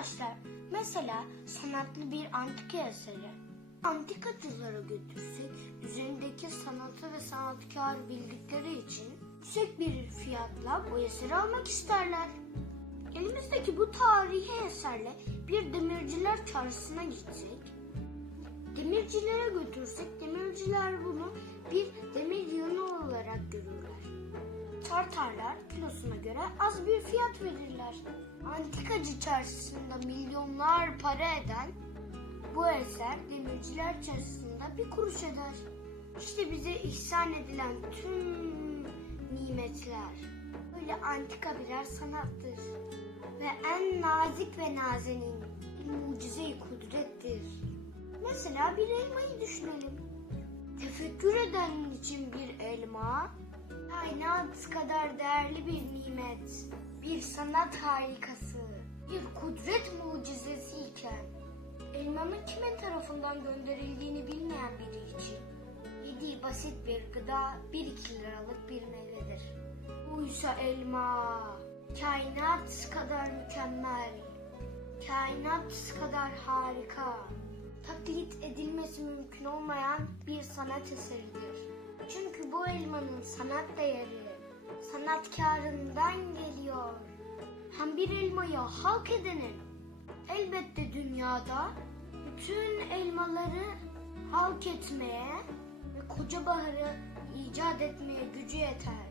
Arkadaşlar mesela sanatlı bir antika eseri antikacılara götürsek üzerindeki sanatı ve sanatkar bildikleri için yüksek bir fiyatla bu eseri almak isterler. Elimizdeki bu tarihi eserle bir demirciler çarşısına gitsek Demircilere götürsek demirciler bunu bir demir yığını olarak görürler. Tartarlar kilosuna göre az bir fiyat verirler. Antikacı çarşısında milyonlar para eden bu eser demirciler çarşısında bir kuruş eder. İşte bize ihsan edilen tüm nimetler böyle antika birer sanattır. Ve en nazik ve nazenin mucize-i kudrettir. Mesela bir elmayı düşünelim. Tefekkür eden için bir elma, kainat kadar değerli bir nimet, sanat harikası, bir kudret mucizesi iken, elmanın kimin tarafından gönderildiğini bilmeyen biri için, yediği basit bir gıda bir iki liralık bir meyvedir. Buysa elma, kainat kadar mükemmel, kainat kadar harika, taklit edilmesi mümkün olmayan bir sanat eseridir. Çünkü bu elmanın sanat değeri sanatkarından geliyor. Hem bir elmayı halk edenin elbette dünyada bütün elmaları halk etmeye ve koca baharı icat etmeye gücü yeter.